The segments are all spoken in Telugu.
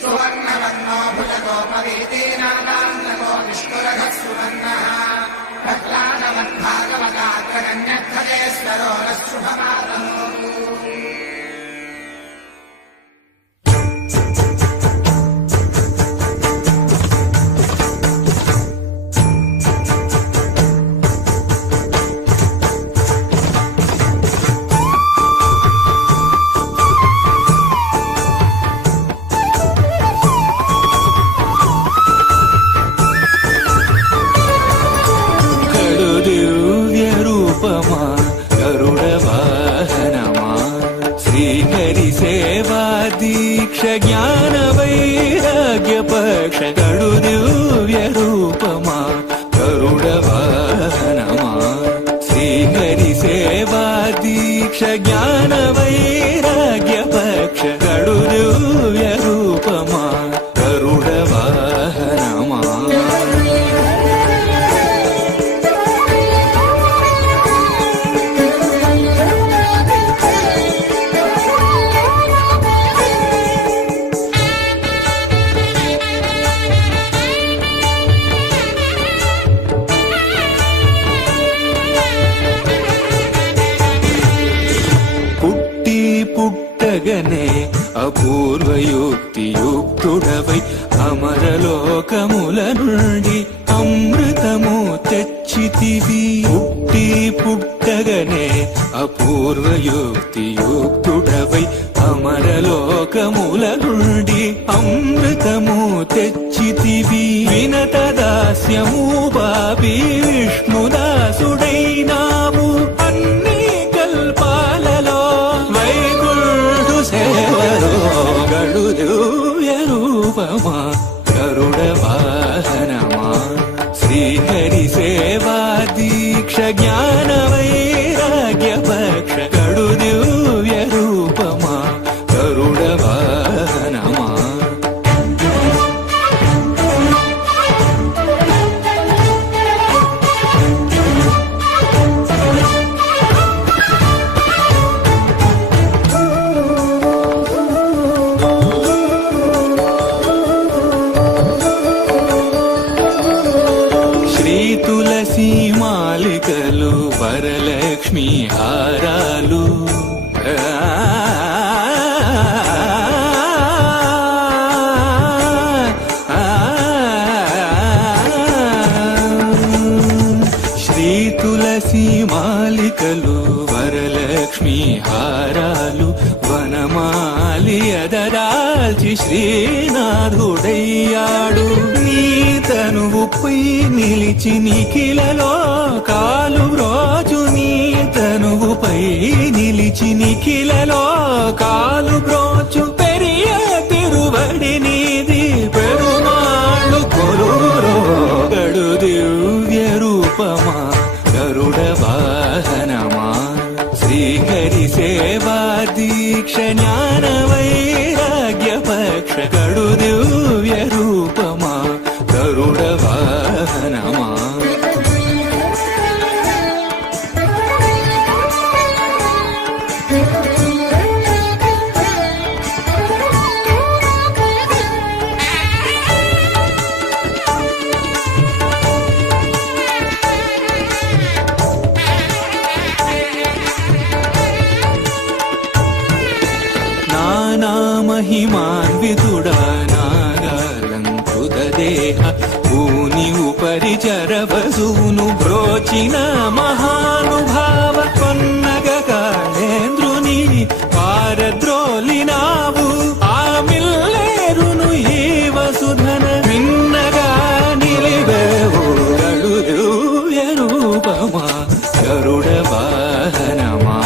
सुवर्णवर्णो भुजगोपवीतीनागान्तको विष्णुरथः सुवर्णः प्रह्लादवद्भागवताग्रगण्यध्वजेश्वरो नः शुभमादौ ज्ञान वैराग्य पक्ष कड़ु दिव्य रूपमा गरुड़ वाहनमा श्रीहरि सेवा दीक्ष ज्ञान वैराग्य पक्ष कड़ु दिव्य रूपमा गरुड़ वाहनमा పుట్టగనే అపూర్వయుక్తియుక్తుడవై అమరలోకముల నుండి అమృతము తెచ్చితివి పుట్టగనే అపూర్వయుక్తియుక్తుడవై అమరలోకముల నుండి అమృతము తెచ్చితివి వినత దాస్యము పాపి విష్ణుదాసుడైనావు అన్ని కల్పాలలో గడు దివ్య రూపమా గరుడ వాహనమా శ్రీహరి సేవా దీక్ష జ్ఞాన వైరాగ్య పక్ష గడు దివ్య రూపమా గరుడ వాహనమా తులసి మాలికలు వరలక్ష్మి హారాలు శ్రీ తులసి మాలికలు వరలక్ష్మి హారాలు వనమాలి అదరాల్చి శ్రీనాథుడయ్యాడు నీ తనువుపై నిలిచి నిఖిలలో కాలు రోజు నీ తనువుపై నిలిచి నిఖిలలో కాలు బ్రోచు పెరియ తిరువడి నీది పెరుమాళ్ళు కొలురో గడు దివ్య రూపమా గరుడ వాహనమా శ్రీహరి సేవా దీక్ష జ్ఞాన వైరాగ్య పక్ష గడు దివ్య రూపమా గరుడ వాహనమా మహిమాన్వితుడా నాగాలంకృత దేహ భూని ఉపరి చరవసూను బ్రోచిన మహానుభావ కొన్నగ కాళేంద్రుని పారద్రోలినావు ఆ మిల్లేరును ఈ వసుధన విన్నగా నిలివేవు గడు దివ్య రూపమా గరుడ వాహనమా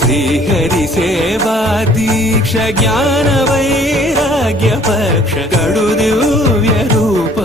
శ్రీహరి సేవా దీక్ష జ్ఞాన వైరాగ్య పక్ష గడు దివ్య రూప